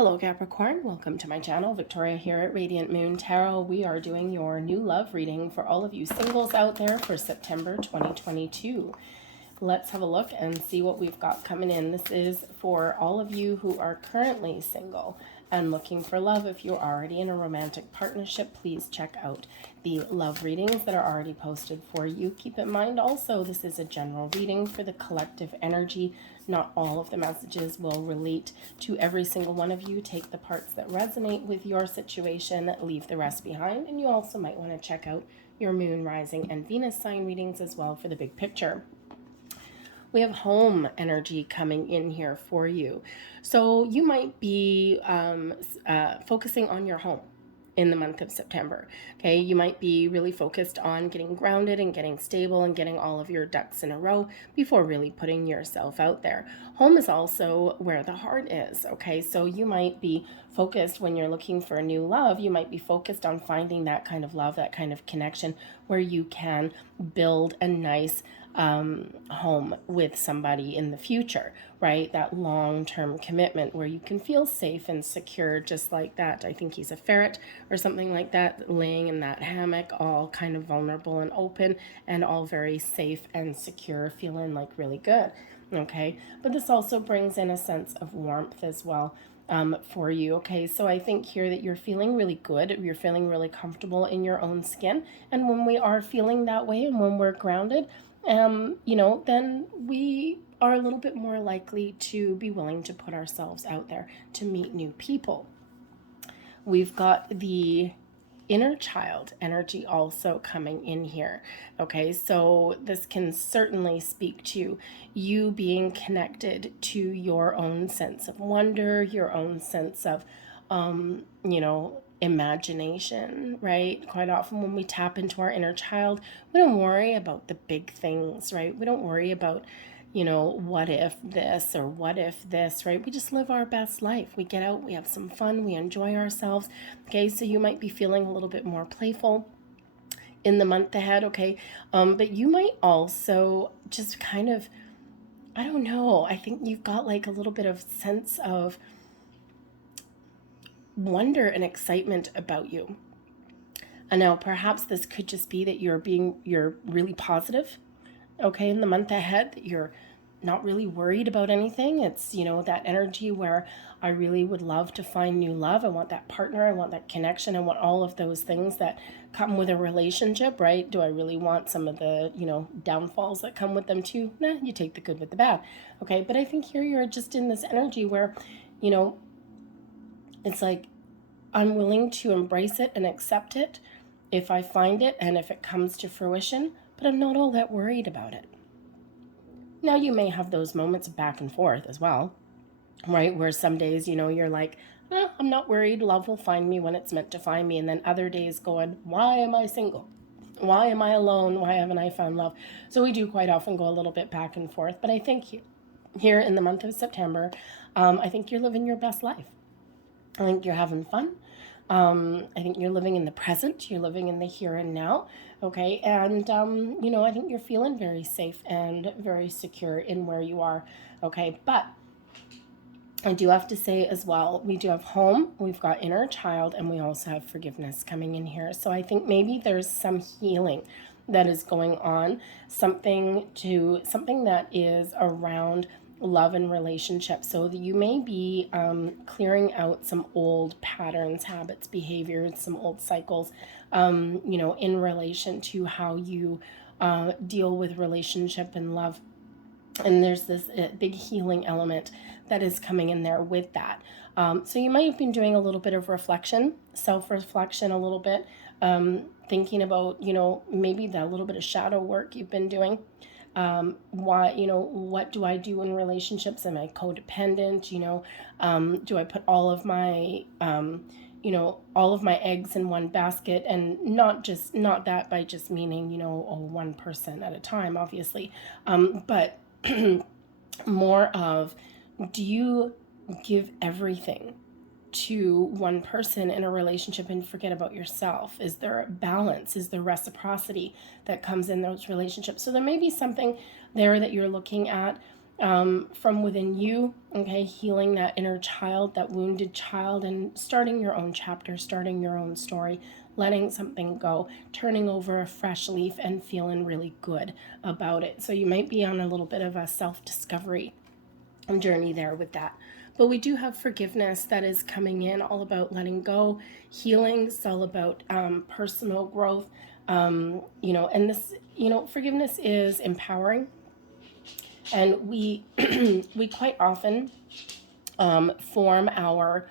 Hello Capricorn, welcome to my channel. Victoria here at Radiant Moon Tarot. We are doing your new love reading for all of you singles out there for September 2022. Let's have a look and see what we've got coming in. This is for all of you who are currently single and looking for love. If you're already in a romantic partnership, please check out the love readings that are already posted for you. Keep in mind also, this is a general reading for the collective energy. Not all of the messages will relate to every single one of you. Take the parts that resonate with your situation, leave the rest behind. And you also might want to check out your moon, rising, and Venus sign readings as well for the big picture. We have home energy coming in here for you. So you might be focusing on your home in the month of September. Okay, you might be really focused on getting grounded and getting stable and getting all of your ducks in a row before really putting yourself out there. Home is also where the heart is. Okay, so you might be focused when you're looking for a new love. You might be focused on finding that kind of love, that kind of connection where you can build a nice home with somebody in the future, right? That long-term commitment where you can feel safe and secure, just like that. I think he's a ferret or something like that, laying in that hammock, all kind of vulnerable and open, and all very safe and secure, feeling like really good. Okay, but this also brings in a sense of warmth as well for you. Okay, so I think here that you're feeling really good, you're feeling really comfortable in your own skin, and when we are feeling that way and when we're grounded, then we are a little bit more likely to be willing to put ourselves out there to meet new people. We've got the inner child energy also coming in here. Okay, so this can certainly speak to you being connected to your own sense of wonder, your own sense of, imagination, right? Quite often when we tap into our inner child, we don't worry about the big things, right? We don't worry about, what if this or what if this, right? We just live our best life. We get out, we have some fun, we enjoy ourselves. Okay, so you might be feeling a little bit more playful in the month ahead, okay? But you might also just kind of, I don't know, I think you've got like a little bit of sense of wonder and excitement about you. And now perhaps this could just be that you're really positive, okay, in the month ahead, that you're not really worried about anything. It's, that energy where I really would love to find new love. I want that partner, I want that connection, I want all of those things that come with a relationship, right? Do I really want some of the, downfalls that come with them too? Nah, you take the good with the bad. Okay, but I think here you're just in this energy where, it's like, I'm willing to embrace it and accept it if I find it and if it comes to fruition, but I'm not all that worried about it. Now, you may have those moments of back and forth as well, right? Where some days, you're like, I'm not worried. Love will find me when it's meant to find me. And then other days going, why am I single? Why am I alone? Why haven't I found love? So we do quite often go a little bit back and forth. But I think here in the month of September, I think you're living your best life. I think you're having fun. I think you're living in the present. You're living in the here and now. Okay. And, I think you're feeling very safe and very secure in where you are. Okay. But I do have to say as well, we do have home, we've got inner child, and we also have forgiveness coming in here. So I think maybe there's some healing that is going on, something that is around love and relationship. So that you may be clearing out some old patterns, habits, behaviors, some old cycles, in relation to how you deal with relationship and love. And there's this big healing element that is coming in there with that. So you might have been doing a little bit of reflection, self-reflection a little bit, thinking about, maybe that little bit of shadow work you've been doing. What do I do in relationships? Am I codependent? Do I put all of my eggs in one basket? And not that by just meaning, one person at a time, obviously. But more of, do you give everything to one person in a relationship and forget about yourself? Is there balance? Is there reciprocity that comes in those relationships? So there may be something there that you're looking at from within you, okay, healing that inner child, that wounded child, and starting your own chapter, starting your own story, letting something go, turning over a fresh leaf and feeling really good about it. So you might be on a little bit of a self-discovery journey there with that. But we do have forgiveness that is coming in, all about letting go, healing. It's all about personal growth, and this, forgiveness is empowering. And we we quite often form our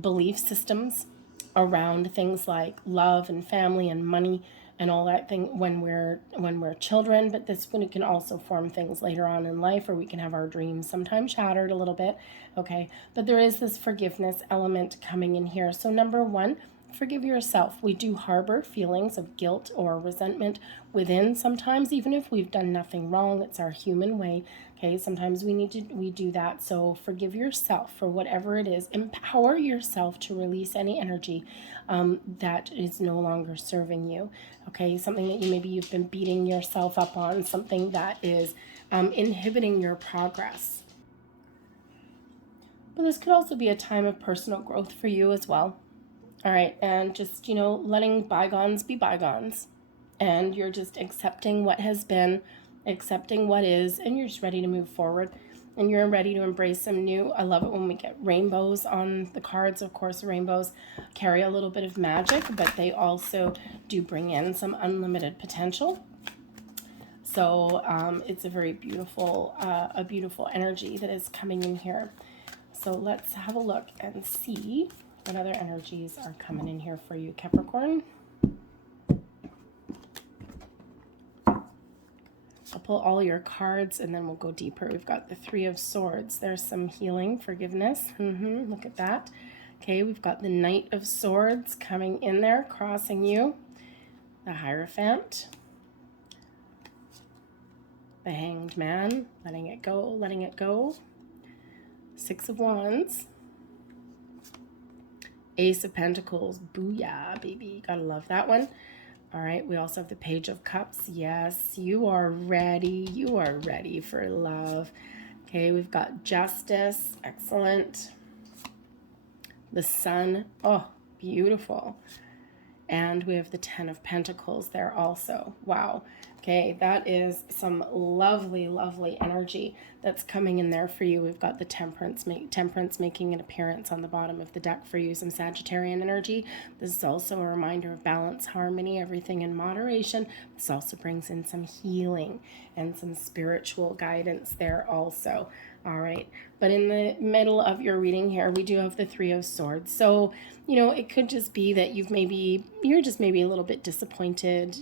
belief systems around things like love and family and money and all that thing when we're children. But this one, it can also form things later on in life, or we can have our dreams sometimes shattered a little bit. Okay, but there is this forgiveness element coming in here. So number one, forgive yourself. We do harbor feelings of guilt or resentment within sometimes, even if we've done nothing wrong. It's our human way. Okay, sometimes we do that. So forgive yourself for whatever it is. Empower yourself to release any energy that is no longer serving you. Okay, something that you've been beating yourself up on, something that is inhibiting your progress. But this could also be a time of personal growth for you as well. All right, and just, letting bygones be bygones. And you're just accepting what has been, accepting what is, and you're just ready to move forward. And you're ready to embrace some new. I love it when we get rainbows on the cards. Of course, rainbows carry a little bit of magic, but they also do bring in some unlimited potential. So it's a very beautiful, energy that is coming in here. So let's have a look and see what other energies are coming in here for you, Capricorn. I'll pull all your cards and then we'll go deeper. We've got the Three of Swords. There's some healing, forgiveness. Look at that. Okay, we've got the Knight of Swords coming in there, crossing you. The Hierophant. The Hanged Man, letting it go, letting it go. Six of Wands. Ace of Pentacles. Booyah, baby. Gotta love that one. All right, we also have the Page of Cups. Yes, you are ready. You are ready for love. Okay, we've got Justice. Excellent. The Sun. Oh, beautiful. And we have the Ten of Pentacles there also. Wow. Okay, that is some lovely, lovely energy that's coming in there for you. We've got the Temperance making an appearance on the bottom of the deck for you, some Sagittarian energy. This is also a reminder of balance, harmony, everything in moderation. This also brings in some healing and some spiritual guidance there also. All right, but in the middle of your reading here, we do have the Three of Swords. So, it could just be that you're just maybe a little bit disappointed,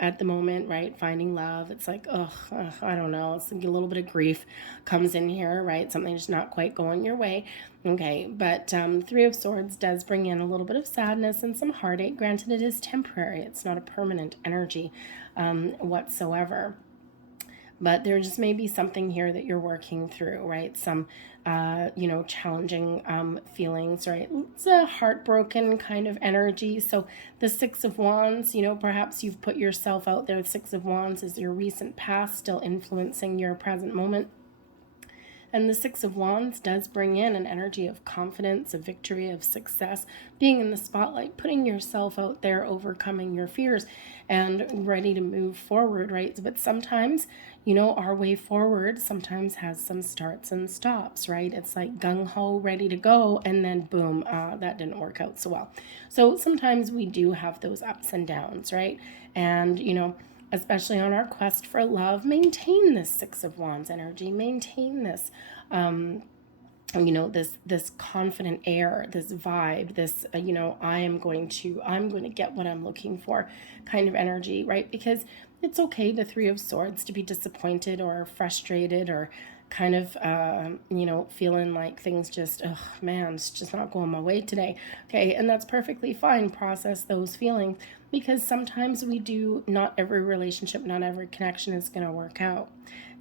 at the moment, right? Finding love. It's like, I don't know. It's like a little bit of grief comes in here, right? Something's not quite going your way. Okay, but Three of Swords does bring in a little bit of sadness and some heartache. Granted, it is temporary. It's not a permanent energy whatsoever. But there just may be something here that you're working through, right? Some, challenging feelings, right? It's a heartbroken kind of energy. So the Six of Wands, perhaps you've put yourself out there. The Six of Wands is your recent past still influencing your present moment. And the Six of Wands does bring in an energy of confidence, of victory, of success, being in the spotlight, putting yourself out there, overcoming your fears, and ready to move forward, right? But sometimes, our way forward sometimes has some starts and stops, right? It's like gung-ho, ready to go, and then boom, that didn't work out so well. So sometimes we do have those ups and downs, right? And, especially on our quest for love, maintain this Six of Wands energy, maintain this, this confident air, this vibe, this, I'm going to get what I'm looking for kind of energy, right? Because it's okay, the Three of Swords, to be disappointed or frustrated or kind of, feeling like things just, it's just not going my way today. Okay, and that's perfectly fine. Process those feelings. because sometimes we do, not every relationship, not every connection is going to work out.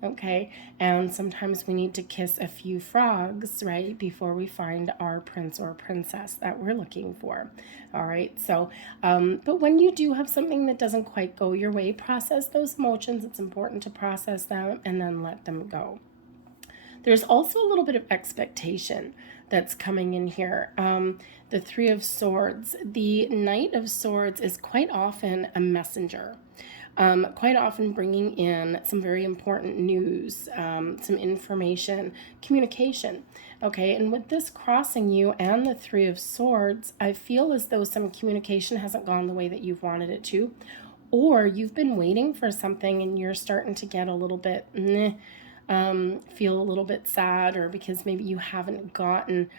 Okay, and sometimes we need to kiss a few frogs, right, before we find our prince or princess that we're looking for. All right, so, but when you do have something that doesn't quite go your way, process those emotions. It's important to process them and then let them go. There's also a little bit of expectation that's coming in here. The Three of Swords. The Knight of Swords is quite often a messenger. Quite often bringing in some very important news, some information, communication. Okay, and with this crossing you and the Three of Swords, I feel as though some communication hasn't gone the way that you've wanted it to, or you've been waiting for something and you're starting to get a little bit, feel a little bit sad, or because maybe you haven't gotten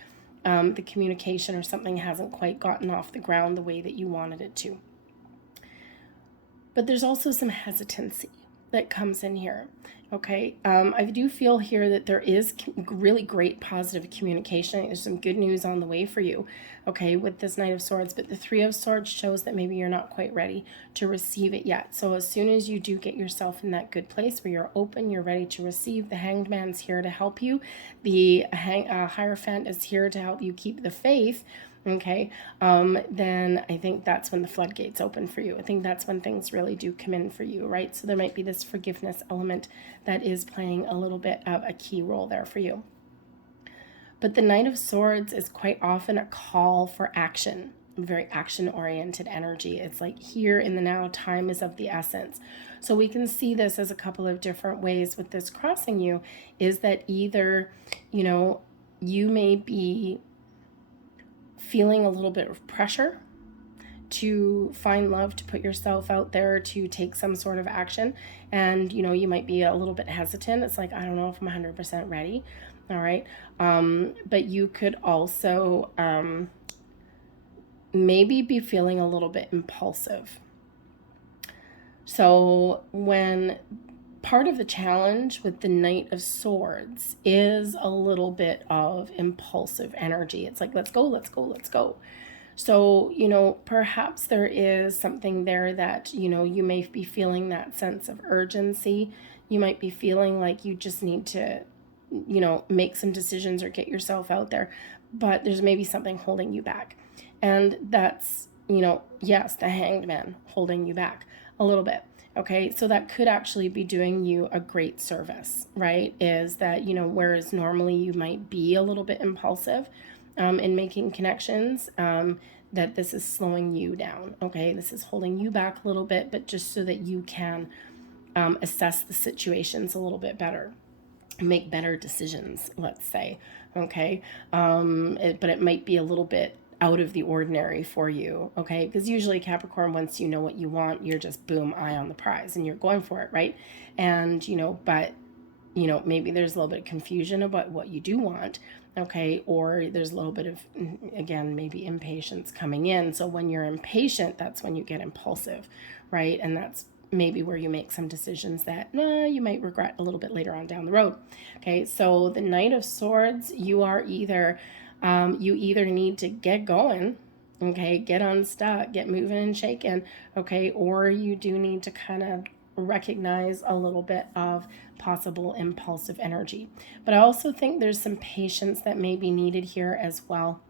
the communication, or something hasn't quite gotten off the ground the way that you wanted it to. But there's also some hesitancy that comes in here. Okay, I do feel here that there is really great positive communication. There's some good news on the way for you, okay, with this Knight of Swords. But the Three of Swords shows that maybe you're not quite ready to receive it yet. So as soon as you do get yourself in that good place where you're open, you're ready to receive, the Hanged Man's here to help you. The Hierophant is here to help you keep the faith. Okay, then I think that's when the floodgates open for you. I think that's when things really do come in for you, right? So there might be this forgiveness element that is playing a little bit of a key role there for you. But the Knight of Swords is quite often a call for action, very action-oriented energy. It's like here in the now, time is of the essence. So we can see this as a couple of different ways with this crossing you, is that either, you may be feeling a little bit of pressure to find love, to put yourself out there, to take some sort of action. And, you might be a little bit hesitant. It's like, I don't know if I'm 100% ready. All right. But you could also maybe be feeling a little bit impulsive. So when part of the challenge with the Knight of Swords is a little bit of impulsive energy. It's like, let's go, let's go, let's go. So, perhaps there is something there that, you may be feeling that sense of urgency. You might be feeling like you just need to, make some decisions or get yourself out there, but there's maybe something holding you back. And that's, yes, the Hanged Man holding you back a little bit. Okay, so that could actually be doing you a great service, right? Is that, whereas normally you might be a little bit impulsive in making connections, that this is slowing you down, okay? This is holding you back a little bit, but just so that you can assess the situations a little bit better, make better decisions, let's say, okay? But it might be a little bit out of the ordinary for you, okay? Because usually Capricorn, once you know what you want, you're just boom, eye on the prize and you're going for it, right? And, but, maybe there's a little bit of confusion about what you do want, okay? Or there's a little bit of, again, maybe impatience coming in. So when you're impatient, that's when you get impulsive, right? And that's maybe where you make some decisions that you might regret a little bit later on down the road, okay? So the Knight of Swords, you are either... you either need to get going, okay, get unstuck, get moving and shaking, okay, or you do need to kind of recognize a little bit of possible impulsive energy. But I also think there's some patience that may be needed here as well.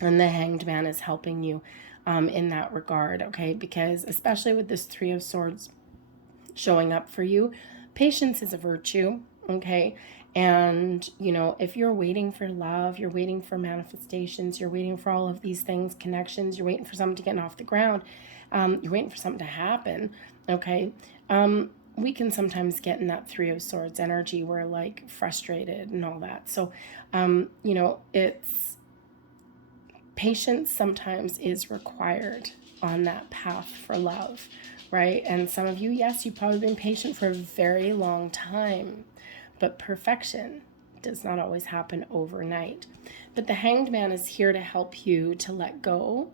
And the Hanged Man is helping you in that regard, okay, because especially with this Three of Swords showing up for you, patience is a virtue, okay? And, if you're waiting for love, you're waiting for manifestations, you're waiting for all of these things, connections, you're waiting for something to get off the ground, you're waiting for something to happen, okay? We can sometimes get in that Three of Swords energy where like frustrated and all that. So, it's patience sometimes is required on that path for love, right? And some of you, yes, you've probably been patient for a very long time. But perfection does not always happen overnight. But the Hanged Man is here to help you to let go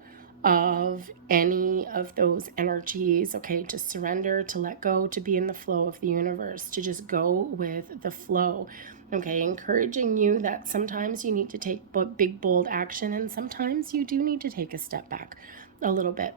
of any of those energies, okay, to surrender, to let go, to be in the flow of the universe, to just go with the flow, okay, encouraging you that sometimes you need to take big, bold action, and sometimes you do need to take a step back a little bit.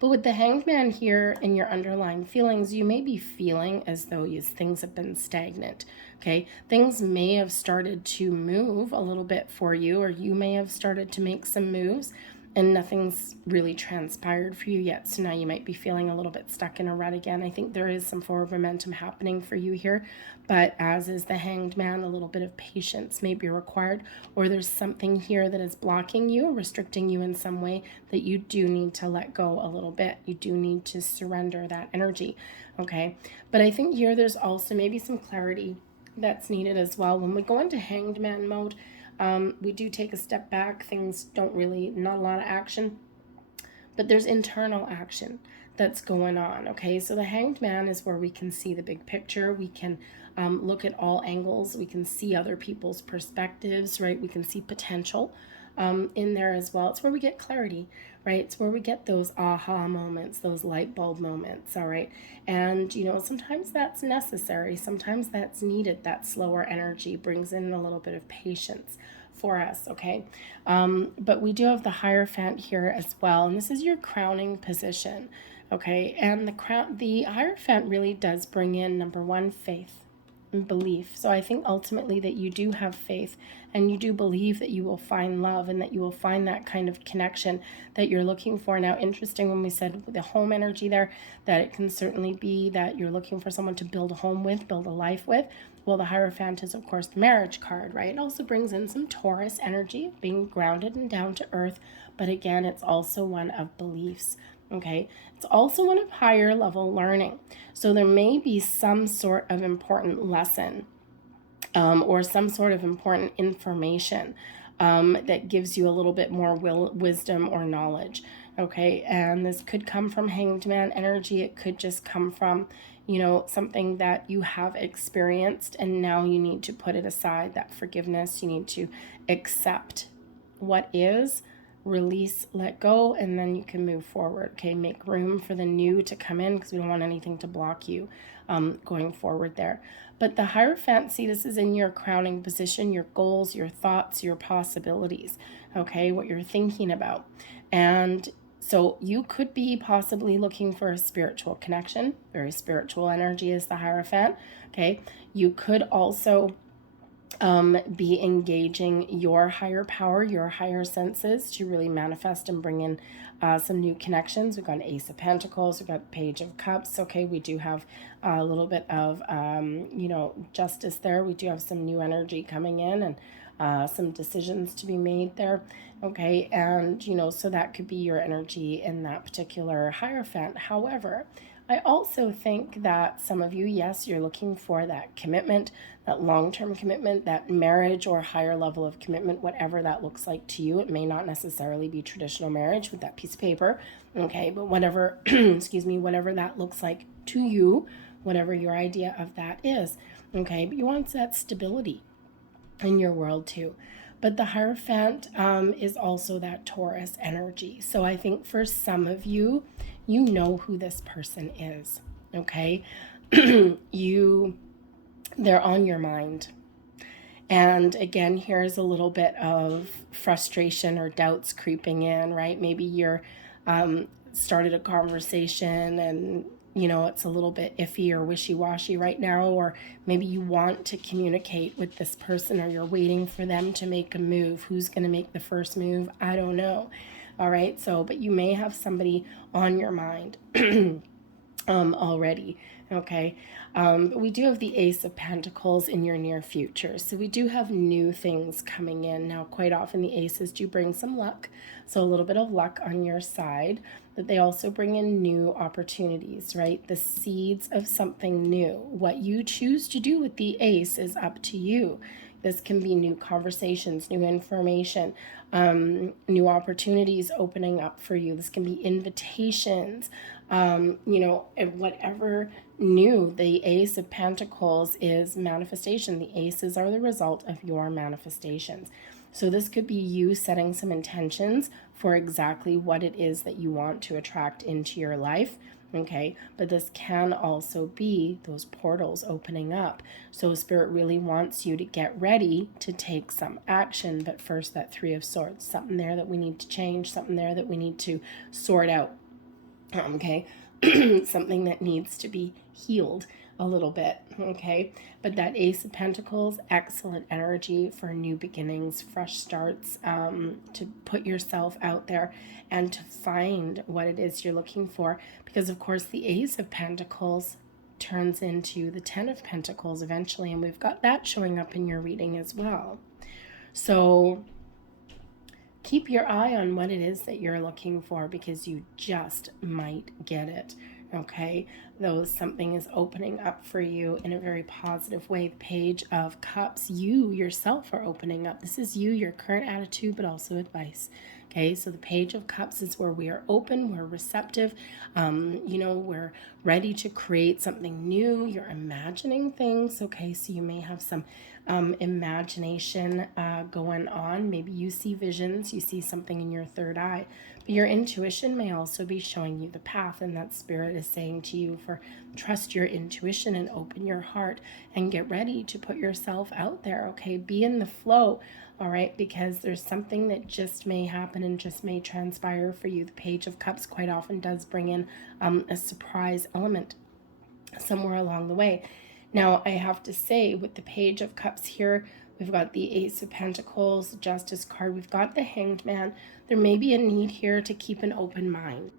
But with the Hanged Man here in your underlying feelings, you may be feeling as though things have been stagnant. Okay, things may have started to move a little bit for you, or you may have started to make some moves and nothing's really transpired for you yet. So now you might be feeling a little bit stuck in a rut again. I think there is some forward momentum happening for you here, but as is the Hanged Man, a little bit of patience may be required, or there's something here that is blocking you, restricting you in some way that you do need to let go a little bit. You do need to surrender that energy, okay? But I think here there's also maybe some clarity that's needed as well. When we go into Hanged Man mode, we do take a step back. Things don't really, not a lot of action, but there's internal action that's going on, okay? So the Hanged Man is where we can see the big picture. We can look at all angles. We can see other people's perspectives, right? We can see potential in there as well. It's where we get clarity, right? It's where we get those aha moments, those light bulb moments, all right? And, you know, sometimes that's necessary. Sometimes that's needed. That slower energy brings in a little bit of patience for us, okay? But we do have the Hierophant here as well, and this is your crowning position, okay? And the Hierophant really does bring in, number one, faith and belief. So I think ultimately that you do have faith and you do believe that you will find love and that you will find that kind of connection that you're looking for. Now, interesting when we said the home energy there, that it can certainly be that you're looking for someone to build a home with, build a life with. Well, the Hierophant is, of course, the marriage card, right? It also brings in some Taurus energy, being grounded and down to earth. But again, it's also one of beliefs. Okay, it's also one of higher level learning. So there may be some sort of important lesson or some sort of important information that gives you a little bit more wisdom or knowledge. Okay, and this could come from Hanged Man energy. It could just come from, you know, something that you have experienced and now you need to put it aside, that forgiveness. You need to accept what is, release, let go, and then you can move forward. Okay, make room for the new to come in because we don't want anything to block you going forward there. But the Hierophant, see, this is in your crowning position, your goals, your thoughts, your possibilities, okay, what you're thinking about. And so you could be possibly looking for a spiritual connection. Very spiritual energy is the Hierophant, okay? You could also be engaging your higher power, your higher senses to really manifest and bring in some new connections. We've got an Ace of Pentacles, we've got Page of Cups. Okay, we do have a little bit of, you know, justice there. We do have some new energy coming in and some decisions to be made there. Okay, and, you know, so that could be your energy in that particular Hierophant. However, I also think that some of you, yes, you're looking for that commitment, that long-term commitment, that marriage or higher level of commitment, whatever that looks like to you. It may not necessarily be traditional marriage with that piece of paper, okay, but whatever, excuse me, whatever that looks like to you, whatever your idea of that is, okay, but you want that stability in your world too. But the Hierophant is also that Taurus energy. So I think for some of you, you know who this person is, okay? They're on your mind. And again, here's a little bit of frustration or doubts creeping in, right? Maybe you're started a conversation and, you know, it's a little bit iffy or wishy-washy right now, or maybe you want to communicate with this person or you're waiting for them to make a move. Who's going to make the first move? I don't know. All right, so, but you may have somebody on your mind already, okay? But we do have the Ace of Pentacles in your near future. So we do have new things coming in. Now, quite often the aces do bring some luck, so a little bit of luck on your side, but they also bring in new opportunities, right? The seeds of something new. What you choose to do with the ace is up to you. This can be new conversations, new information, new opportunities opening up for you. This can be invitations, you know, whatever new. The Ace of Pentacles is manifestation. The aces are the result of your manifestations. So this could be you setting some intentions for exactly what it is that you want to attract into your life. Okay, but this can also be those portals opening up. So Spirit really wants you to get ready to take some action. But first, that Three of Swords, something there that we need to change, something there that we need to sort out. Okay. Something that needs to be healed a little bit. Okay. But that Ace of Pentacles, excellent energy for new beginnings, fresh starts, to put yourself out there and to find what it is you're looking for. Because, of course, the Ace of Pentacles turns into the Ten of Pentacles eventually. And we've got that showing up in your reading as well. So keep your eye on what it is that you're looking for, because you just might get it. Okay, though something is opening up for you in a very positive way. The Page of Cups, you yourself are opening up. This is you, your current attitude, but also advice. Okay, so the Page of Cups is where we are open, we're receptive, we're ready to create something new. You're imagining things. Okay, so you may have some imagination going on. Maybe you see visions, you see something in your third eye, but your intuition may also be showing you the path, and that Spirit is saying to you for trust your intuition and open your heart and get ready to put yourself out there. Okay, be in the flow. All right, because there's something that just may happen and just may transpire for you. The Page of Cups quite often does bring in a surprise element somewhere along the way. Now, I have to say, with the Page of Cups here, we've got the Ace of Pentacles, Justice card, we've got the Hanged Man. There may be a need here to keep an open mind.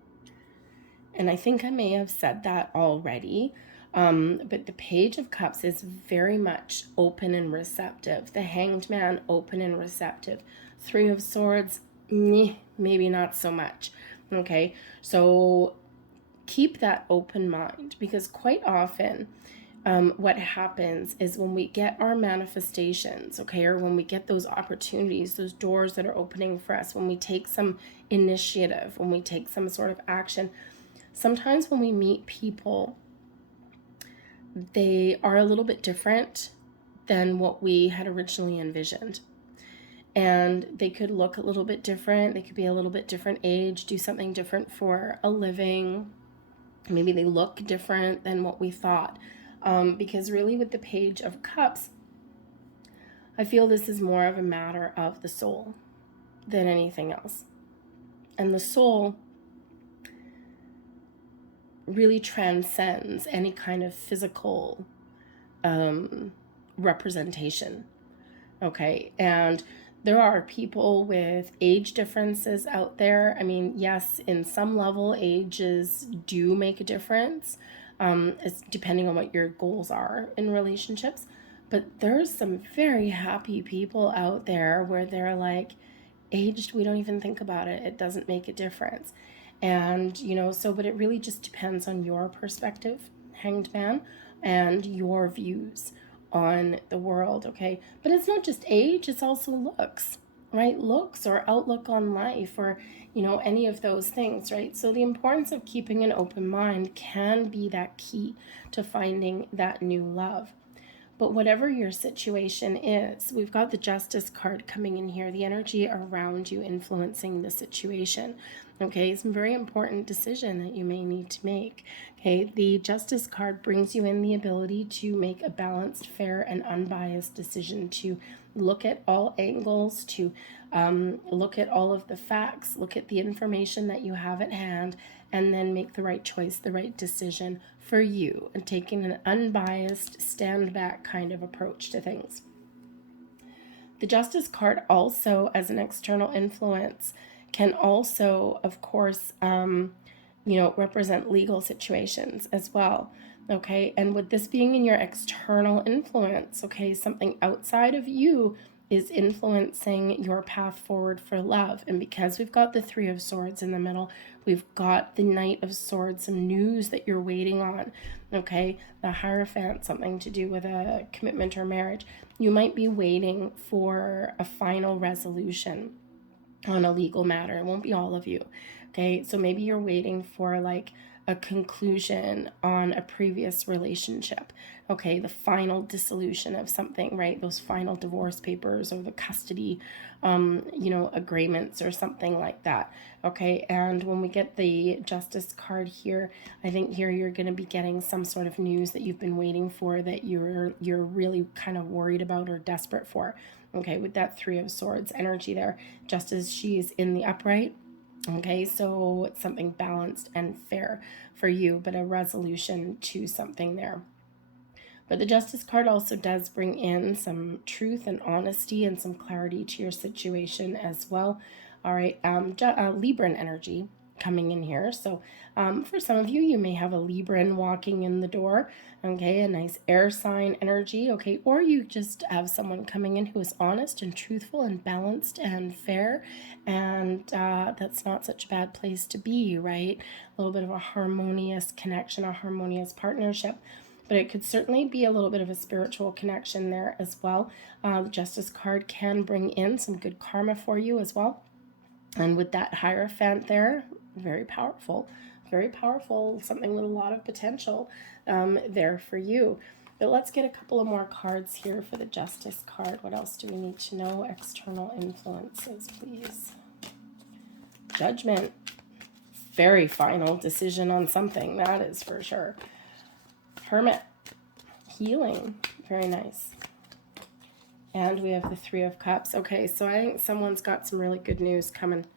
And I think I may have said that already. But the Page of Cups is very much open and receptive. The Hanged Man, open and receptive. Three of Swords, maybe not so much. Okay, so keep that open mind, because quite often what happens is when we get our manifestations, okay, or when we get those opportunities, those doors that are opening for us, when we take some initiative, when we take some sort of action, sometimes when we meet people, they are a little bit different than what we had originally envisioned. And they could look a little bit different. They could be a little bit different age, do something different for a living. Maybe they look different than what we thought. Because really with the Page of Cups, I feel this is more of a matter of the soul than anything else. And the soul really transcends any kind of physical representation. Okay, and there are people with age differences out there. I mean, yes, in some level, ages do make a difference. It's depending on what your goals are in relationships. But there's some very happy people out there where they're like, aged, we don't even think about it. It doesn't make a difference. And, but it really just depends on your perspective, Hanged Man, and your views on the world, okay? But it's not just age, it's also looks, right? Looks or outlook on life, or, any of those things, right? So the importance of keeping an open mind can be that key to finding that new love. But whatever your situation is, we've got the Justice card coming in here, the energy around you influencing the situation. Okay, it's a very important decision that you may need to make. Okay, the Justice card brings you in the ability to make a balanced, fair, and unbiased decision, to look at all angles, to look at all of the facts, look at the information that you have at hand, and then make the right choice, the right decision for you, and taking an unbiased, stand back kind of approach to things. The Justice card also, as an external influence, can also, of course, represent legal situations as well. Okay, and with this being in your external influence, okay, something outside of you is influencing your path forward for love. And because we've got the Three of Swords in the middle, we've got the Knight of Swords, some news that you're waiting on. Okay, the Hierophant, something to do with a commitment or marriage. You might be waiting for a final resolution on a legal matter. It won't be all of you. Okay, so maybe you're waiting for like a conclusion on a previous relationship. Okay, the final dissolution of something, right? Those final divorce papers or the custody, agreements or something like that. Okay, and when we get the Justice card here, I think here you're going to be getting some sort of news that you've been waiting for, that you're really kind of worried about or desperate for. Okay, with that Three of Swords energy there, just as she's in the upright, Okay, so it's something balanced and fair for you, but a resolution to something there. But the Justice card also does bring in some truth and honesty and some clarity to your situation as well. All right, Libran energy coming in here. So for some of you, you may have a Libran walking in the door, okay, a nice air sign energy, okay, or you just have someone coming in who is honest and truthful and balanced and fair, and that's not such a bad place to be, right? A little bit of a harmonious connection, a harmonious partnership. But it could certainly be a little bit of a spiritual connection there as well. The Justice card can bring in some good karma for you as well. And with that Hierophant there, very powerful, something with a lot of potential there for you. But let's get a couple of more cards here for the Justice card. What else do we need to know? External influences, please. Judgment. Very final decision on something, that is for sure. Hermit. Healing. Very nice. And we have the Three of Cups. Okay, so I think someone's got some really good news coming.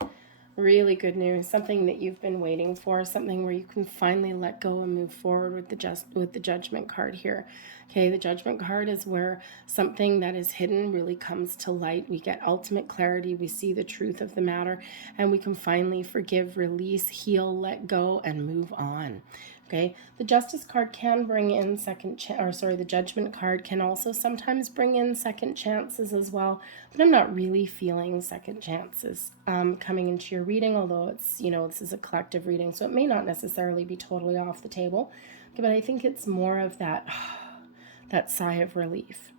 Really good news. Something that you've been waiting for. Something where you can finally let go and move forward with the Judgment card here. Okay, the Judgment card is where something that is hidden really comes to light. We get ultimate clarity. We see the truth of the matter. And we can finally forgive, release, heal, let go, and move on. Okay, the Justice card can bring in the Judgment card can also sometimes bring in second chances as well, but I'm not really feeling second chances coming into your reading, although it's, this is a collective reading, so it may not necessarily be totally off the table, okay, but I think it's more of that, that sigh of relief.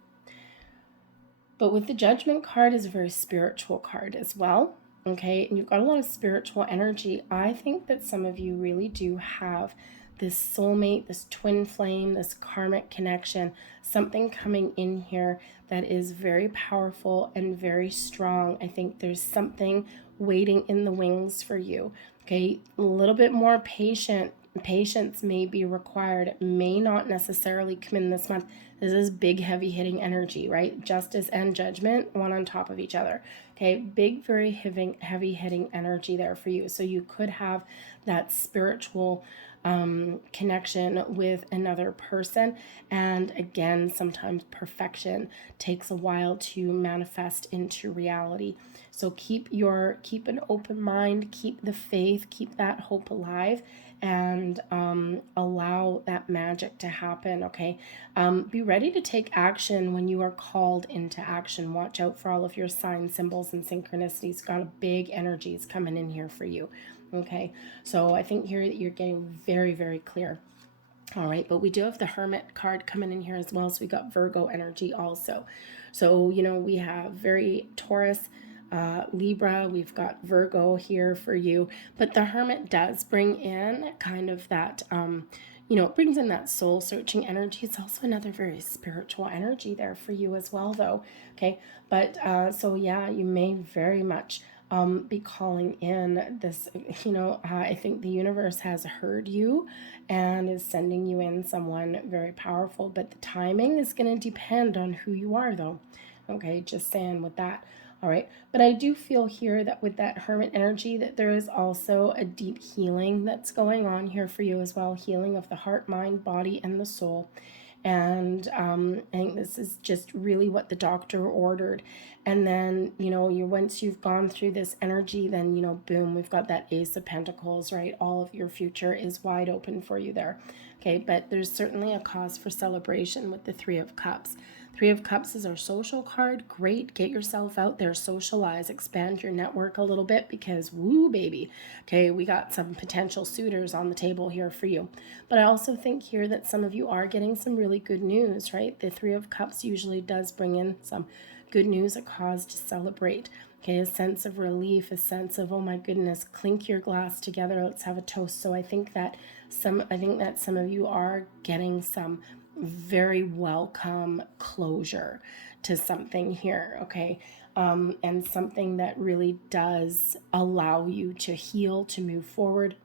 But with the Judgment card is a very spiritual card as well, okay, and you've got a lot of spiritual energy. I think that some of you really do have this soulmate, this twin flame, this karmic connection, something coming in here that is very powerful and very strong. I think there's something waiting in the wings for you. Okay, a little bit more patience may be required. It may not necessarily come in this month. This is big, heavy hitting energy, right? Justice and Judgment, one on top of each other. Okay, big, very heavy hitting energy there for you. So you could have that spiritual connection with another person, and again, sometimes perfection takes a while to manifest into reality. So keep an open mind, keep the faith, keep that hope alive, and allow that magic to happen. Okay, be ready to take action when you are called into action. Watch out for all of your signs, symbols, and synchronicities. Got a big energies coming in here for you. Okay, so I think here that you're getting very, very clear. All right, but we do have the Hermit card coming in here as well, so we got Virgo energy also. So, we have very Taurus, Libra, we've got Virgo here for you, but the Hermit does bring in kind of that, it brings in that soul searching energy. It's also another very spiritual energy there for you as well, though. Okay, but so yeah, you may very much be calling in this, I think the universe has heard you and is sending you in someone very powerful, but the timing is going to depend on who you are, though. Okay, just saying with that. All right, but I do feel here that with that Hermit energy that there is also a deep healing that's going on here for you as well. Healing of the heart, mind, body, and the soul. And I think this is just really what the doctor ordered. And then, once you've gone through this energy, then, boom, we've got that Ace of Pentacles, right? All of your future is wide open for you there. Okay, but there's certainly a cause for celebration with the Three of Cups. Three of Cups is our social card. Great. Get yourself out there, socialize, expand your network a little bit because woo, baby. Okay, we got some potential suitors on the table here for you. But I also think here that some of you are getting some really good news, right? The Three of Cups usually does bring in some good news, a cause to celebrate. Okay, a sense of relief, a sense of, oh my goodness, clink your glass together, let's have a toast. So I think that some of you are getting some very welcome closure to something here, okay? And something that really does allow you to heal, to move forward.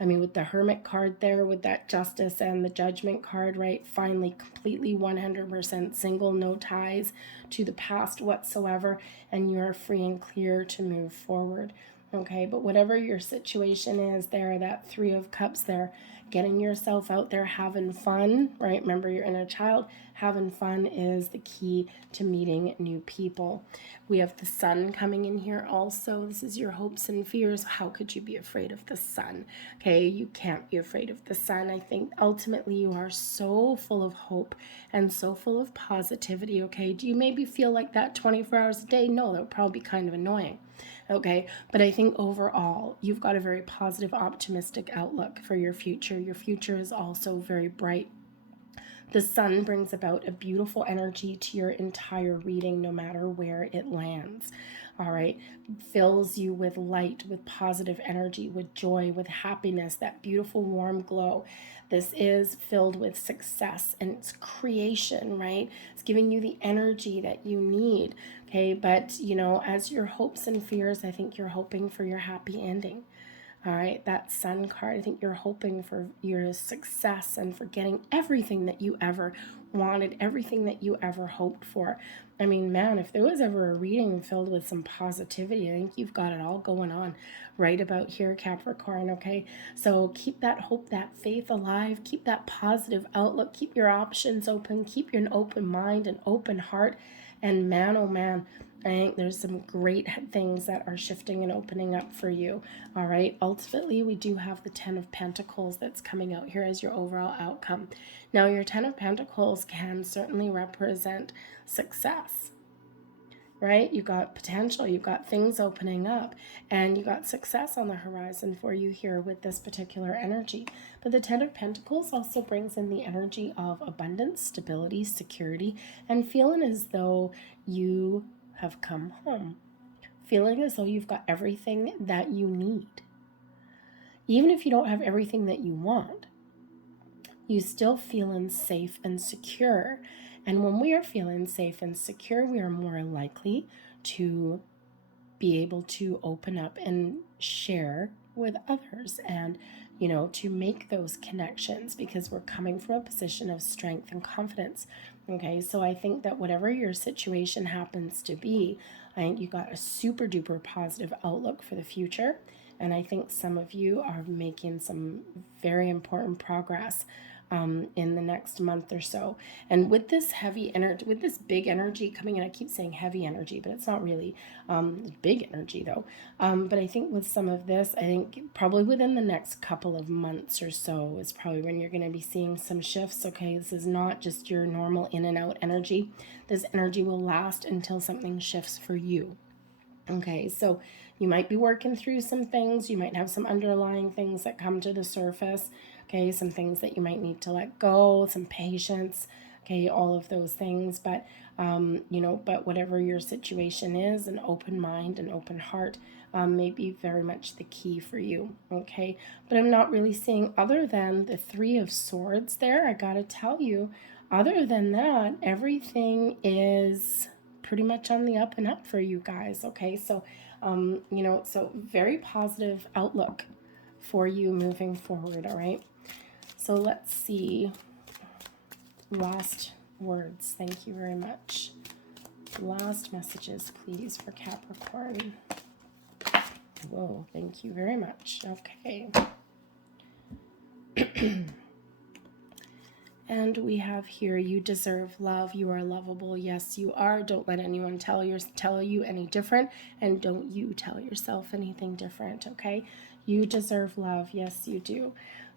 I mean, with the Hermit card there, with that Justice and the Judgment card, right? Finally, completely 100% single, no ties to the past whatsoever, and you're free and clear to move forward. okay? But whatever your situation is there, that Three of Cups there, getting yourself out there, having fun, right? Remember your inner child, having fun is the key to meeting new people. We have the sun coming in here also. This is your hopes and fears. How could you be afraid of the sun? Okay, you can't be afraid of the sun. I think ultimately you are so full of hope and so full of positivity, okay? Do you maybe feel like that 24 hours a day? No, that would probably be kind of annoying. Okay, but I think overall you've got a very positive, optimistic outlook for your future. Your future is also very bright. The sun brings about a beautiful energy to your entire reading, no matter where it lands. All right, fills you with light, with positive energy, with joy, with happiness, that beautiful warm glow. This is filled with success and it's creation, right? It's giving you the energy that you need. Okay, but you know, as your hopes and fears, I think you're hoping for your happy ending. All right, that sun card, I think you're hoping for your success and for getting everything that you ever wanted, everything that you ever hoped for. I mean, man, if there was ever a reading filled with some positivity, I think you've got it all going on right about here, Capricorn, okay? So keep that hope, that faith alive, keep that positive outlook, keep your options open, keep your open mind and open heart. And man, oh man, I think there's some great things that are shifting and opening up for you. All right. Ultimately, we do have the 10 of Pentacles that's coming out here as your overall outcome. Now, your 10 of Pentacles can certainly represent success, right? You got potential, you've got things opening up, and you got success on the horizon for you here with this particular energy. But the 10 of Pentacles also brings in the energy of abundance, stability, security, and feeling as though you have come home, feeling as though you've got everything that you need. Even if you don't have everything that you want, you still feeling safe and secure. And when we are feeling safe and secure, we are more likely to be able to open up and share with others and, you know, to make those connections because we're coming from a position of strength and confidence. Okay, so I think that whatever your situation happens to be, I think you got a super duper positive outlook for the future. And I think some of you are making some very important progress in the next month or so. And with this heavy energy, with this big energy coming in, I keep saying heavy energy, but it's not really big energy though. But I think with some of this, I think probably within the next couple of months or so is probably when you're going to be seeing some shifts. Okay, this is not just your normal in and out energy. This energy will last until something shifts for you. Okay, so you might be working through some things. You might have some underlying things that come to the surface. Okay, some things that you might need to let go, some patience. Okay, all of those things. But, you know, but whatever your situation is, an open mind, an open heart may be very much the key for you. Okay, but I'm not really seeing other than the Three of Swords there. I got to tell you, other than that, everything is pretty much on the up and up for you guys. Okay, so you know, so very positive outlook for you moving forward. All right, so let's see, last words. Thank you very much. Last messages, please, for Capricorn. Whoa, thank you very much. Okay. And we have here, you deserve love. You are lovable. Yes, you are. Don't let anyone tell you any different. And don't you tell yourself anything different, okay? You deserve love. Yes, you do.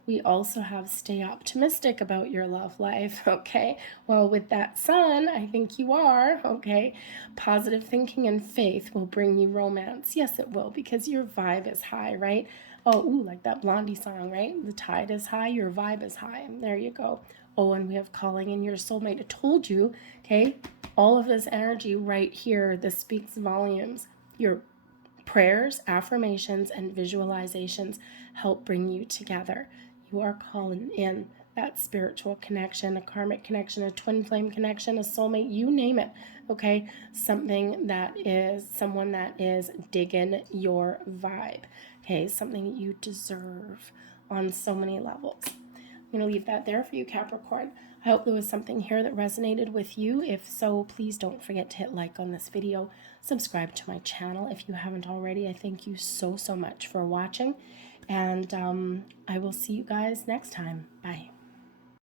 We also have stay optimistic about your love life, okay? Well, with that sun, I think you are, okay? Positive thinking and faith will bring you romance. Yes, it will, because your vibe is high, right? Oh, ooh, like that Blondie song, right? The tide is high, your vibe is high. There you go. Oh, and we have calling in your soulmate. I told you, okay? All of this energy right here, this speaks volumes. Your prayers, affirmations, and visualizations help bring you together. You are calling in that spiritual connection, a karmic connection, a twin flame connection, a soulmate, you name it, okay? Someone that is digging your vibe, okay? Something that you deserve on so many levels. I'm going to leave that there for you, Capricorn. I hope there was something here that resonated with you. If so, please don't forget to hit like on this video. Subscribe to my channel if you haven't already. I thank you so much for watching. And I will see you guys next time. Bye.